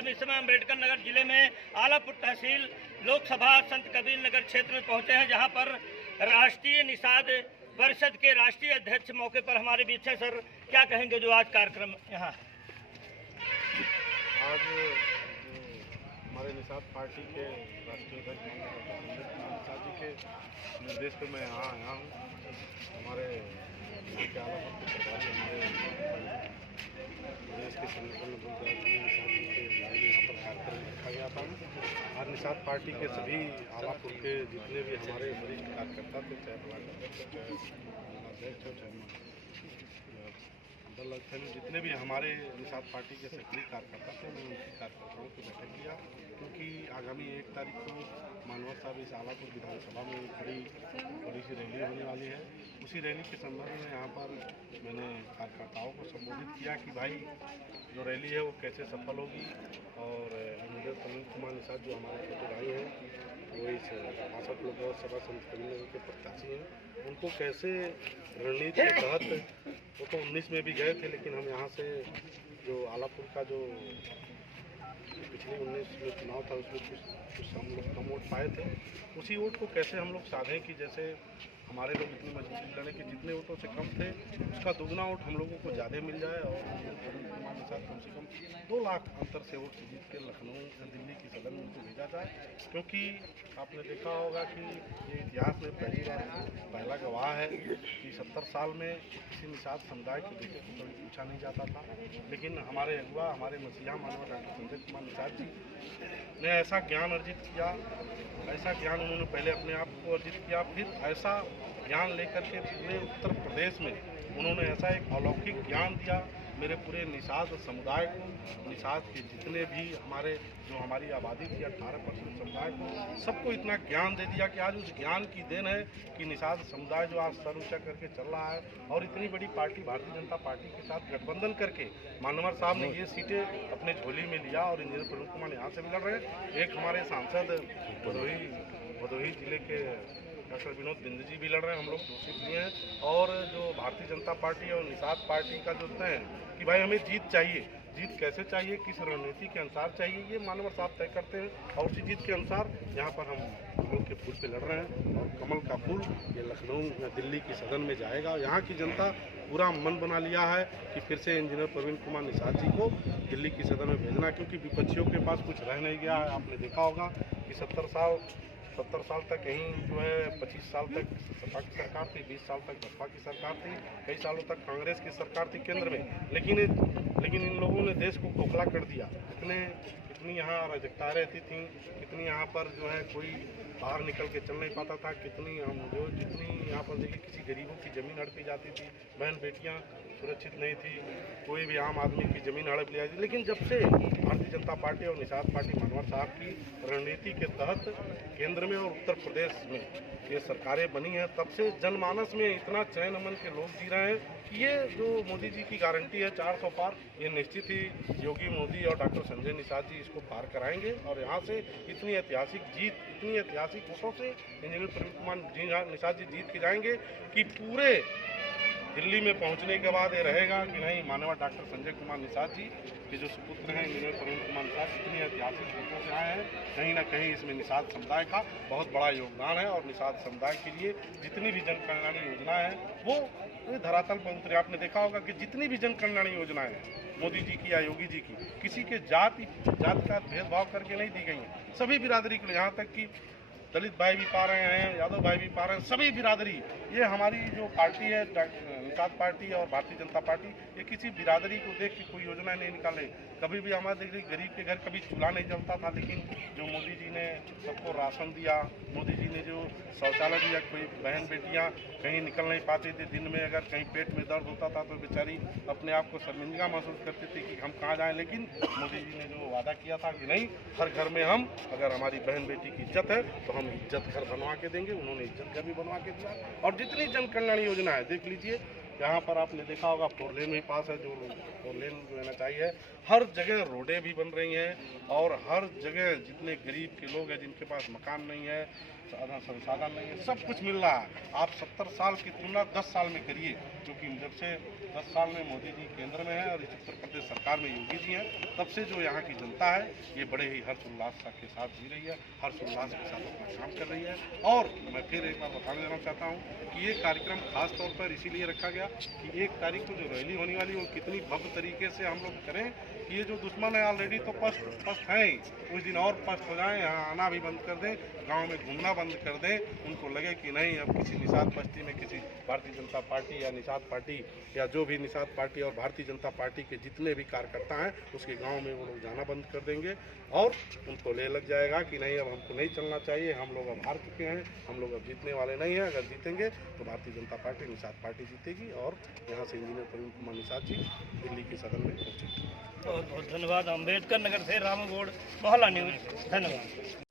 हम इस समय अम्बेडकर नगर जिले में आलापुर तहसील लोकसभा संत कबीर नगर क्षेत्र में पहुंचे हैं, जहां पर राष्ट्रीय निषाद परिषद के राष्ट्रीय अध्यक्ष मौके पर हमारे बीच हैं। सर, क्या कहेंगे जो आज कार्यक्रम यहाँ आज हमारे निषाद पार्टी के राष्ट्रीय अध्यक्ष निषाद जी के निर्देश पर मैं यहाँ आया हूँ। हमारे के आलापुर के सरकारी हमारे देश के संगठन निषाद जी के बारे में यहाँ पर कार्यक्रम रखा गया था। आज निषाद पार्टी के सभी आलापुर के जितने भी हमारे वरिष्ठ कार्यकर्ता थे, चाहे ब्लॉक अध्यक्ष हो चाहे दल अध्यक्ष, जितने भी हमारे निषाद पार्टी के सक्रिय कार्यकर्ता थे, मैं उनकी कार्यकर्ताओं की बैठक किया, क्योंकि आगामी 1 तारीख को मानवर साहब इस आलापुर विधानसभा में बड़ी सी रैली होने वाली है। उसी रैली के संदर्भ में यहाँ पर मैंने कार्यकर्ताओं को संबोधित किया कि भाई जो रैली है वो कैसे सफल होगी, और इंजीनियर प्रवीण कुमार निषाद जो हमारे छोटे भाई हैं, वो इस 62 लोकसभा संत कबीर नगर के प्रत्याशी हैं, उनको कैसे रणनीति के तहत, वो तो 19 में भी गए थे, लेकिन हम यहाँ से जो आलापुर का जो पिछले 19 में चुनाव था उसमें कुछ हम लोग कम वोट पाए थे, उसी वोट को कैसे हम लोग साधें कि जैसे हमारे लोग इतनी मजबूती लड़े कि जितने वोटों से कम थे उसका दुगना वोट हम लोगों को ज़्यादा मिल जाए, और प्रवीण कुमार के साथ कम से कम 2 लाख अंतर से वोट जीत के लखनऊ दिल्ली की सदन में उनको भेजा जाए। क्योंकि आपने देखा होगा कि ये इतिहास में पहला गवाह है कि 70 साल में किसी निषाद समुदाय के बेटे को कभी पूछा नहीं जाता था, लेकिन हमारे अगुआ, हमारे मसीहा मानव डॉक्टर संजय कुमार निषाद जी ने ऐसा ज्ञान अर्जित किया, ऐसा ज्ञान उन्होंने पहले अपने आप को अर्जित किया, फिर ऐसा ज्ञान लेकर के पूरे उत्तर प्रदेश में उन्होंने ऐसा एक अलौकिक ज्ञान दिया मेरे पूरे निषाद समुदाय को, निषाद के जितने भी हमारी आबादी थी 18% समुदाय को, सबको इतना ज्ञान दे दिया कि आज उस ज्ञान की देन है कि निषाद समुदाय जो आज सर ऊँचा करके चल रहा है, और इतनी बड़ी पार्टी भारतीय जनता पार्टी के साथ गठबंधन करके मानवर साहब ने ये सीटें अपने झोली में लिया, और इंजीनियर प्रवीण कुमार यहाँ से भी लड़ रहे हैं। एक हमारे सांसद भदोही जिले के डॉक्टर विनोद बिंद जी भी लड़ रहे हैं, हम लोग 2 सीट लिए हैं, और जो भारतीय जनता पार्टी और निषाद पार्टी का जो तय है कि भाई हमें जीत चाहिए, जीत कैसे चाहिए, किस रणनीति के अनुसार चाहिए, ये मानवर साहब तय करते हैं, और उसी जीत के अनुसार यहाँ पर हम कमल के फूल पे लड़ रहे हैं, और कमल का फूल ये लखनऊ या दिल्ली की सदन में जाएगा। यहाँ की जनता पूरा मन बना लिया है कि फिर से इंजीनियर प्रवीण कुमार निषाद जी को दिल्ली की सदन में भेजना, क्योंकि विपक्षियों के पास कुछ रह नहीं गया है। आपने देखा होगा कि 70 साल तक यहीं जो है 25 साल तक सपा की सरकार थी, 20 साल तक बसपा की सरकार थी, कई सालों तक कांग्रेस की सरकार थी केंद्र में, लेकिन इन लोगों ने देश को खोखला कर दिया। कितनी यहाँ अराजकताएं रहती थी, कितनी यहाँ पर जो है कोई बाहर निकल के चल नहीं पाता था, जितनी यहाँ पर देखिए किसी गरीबों की ज़मीन हड़पी जाती थी, बहन बेटियाँ सुरक्षित नहीं थी, कोई भी आम आदमी की ज़मीन हड़प ली जाती थी। लेकिन जब से भारतीय जनता पार्टी और निषाद पार्टी मानवर साहब की रणनीति के तहत केंद्र में और उत्तर प्रदेश में ये सरकारें बनी हैं, तब से जनमानस में इतना चैन अमन के लोग जी रहे हैं कि ये जो मोदी जी की गारंटी है 400 पार, ये निश्चित ही योगी मोदी और डॉक्टर संजय निषाद जी इसको पार कराएंगे, और यहाँ से इतनी ऐतिहासिक वोटों से इंजीनियर प्रवीण कुमार निषाद जी जीत के जाएंगे कि पूरे दिल्ली में पहुंचने के बाद ये रहेगा कि नहीं, मानव डॉक्टर संजय कुमार निषाद जी के जो सुपुत्र हैं इंजीनियर प्रवीण कुमार निषाद इतनी ऐतिहासिक वोटों से आए हैं, कहीं ना कहीं इसमें निषाद समुदाय का बहुत बड़ा योगदान है, और निषाद समुदाय के लिए जितनी भी जन कल्याणी योजनाएं हैं वो धरातल पर उतरी। आपने देखा होगा कि जितनी भी जन कल्याणी योजनाएं हैं मोदी जी की या योगी जी की, किसी के जात का भेदभाव करके नहीं दी गई हैं, सभी बिरादरी के लिए, यहाँ तक कि दलित भाई भी पा रहे हैं, यादव भाई भी पा रहे हैं, सभी बिरादरी। ये हमारी जो पार्टी है निषाद पार्टी और भारतीय जनता पार्टी, ये किसी बिरादरी को देख के कोई योजना नहीं निकाले। कभी भी हमारे देखिए गरीब के घर कभी चूल्हा नहीं जलता था, लेकिन जो मोदी जी ने सबको राशन दिया, मोदी जी ने जो शौचालय दिया, कोई बहन बेटियां कहीं निकल नहीं पाती थी, दिन में अगर कहीं पेट में दर्द होता था तो बेचारी अपने आप को शर्मिंदा महसूस करती थी कि हम कहाँ जाएं, लेकिन मोदी जी ने जो वादा किया था कि नहीं, हर घर में हम, अगर हमारी बहन बेटी की इज्जत है तो हम इज्जत घर बनवा के देंगे, उन्होंने इज्जत घर भी बनवा के दिया। और जितनी जन कल्याणी योजना है देख लीजिए, यहाँ पर आपने देखा होगा 4 लेन भी पास है, जो 4 लेन रहना चाहिए, हर जगह रोडें भी बन रही हैं, और हर जगह जितने गरीब के लोग हैं जिनके पास मकान नहीं है, संसाधन नहीं है, सब कुछ मिल रहा है। आप 70 साल की तुलना 10 साल में करिए, क्योंकि जब से 10 साल में मोदी जी केंद्र में है और इस उत्तर प्रदेश सरकार में योगी जी हैं, तब से जो यहाँ की जनता है ये बड़े ही हर्षोल्लास के साथ जी रही है, हर्षोल्लास के साथ अपना काम कर रही है। और मैं फिर एक बार बताने देना चाहता हूँ कि ये कार्यक्रम खास तौर पर इसीलिए रखा गया कि 1 तारीख को जो रैली होने वाली है वो कितनी भव्य तरीके से हम लोग करें कि ये जो दुश्मन है ऑलरेडी तो पस्त हैं ही, उस दिन और पस्त हो जाएं, यहाँ आना भी बंद कर दें, गांव में घूमना बंद कर दें, उनको लगे कि नहीं अब किसी निषाद बस्ती में किसी भारतीय जनता पार्टी या निषाद पार्टी या जो भी निषाद पार्टी और भारतीय जनता पार्टी के जितने भी कार्यकर्ता हैं उसके गांव में वो लोग जाना बंद कर देंगे और उनको ले लग जाएगा कि नहीं अब हमको नहीं चलना चाहिए, हम लोग अब हार चुके हैं, हम लोग अब जीतने वाले नहीं हैं। अगर जीतेंगे तो भारतीय जनता पार्टी निषाद पार्टी जीतेगी और यहाँ से इंजीनियर प्रवीण कुमार निषाद जी दिल्ली के सदन में पहुँचेंगे। बहुत बहुत धन्यवाद। अम्बेडकर नगर से रामू गौड़, मोहल्ला न्यूज, धन्यवाद।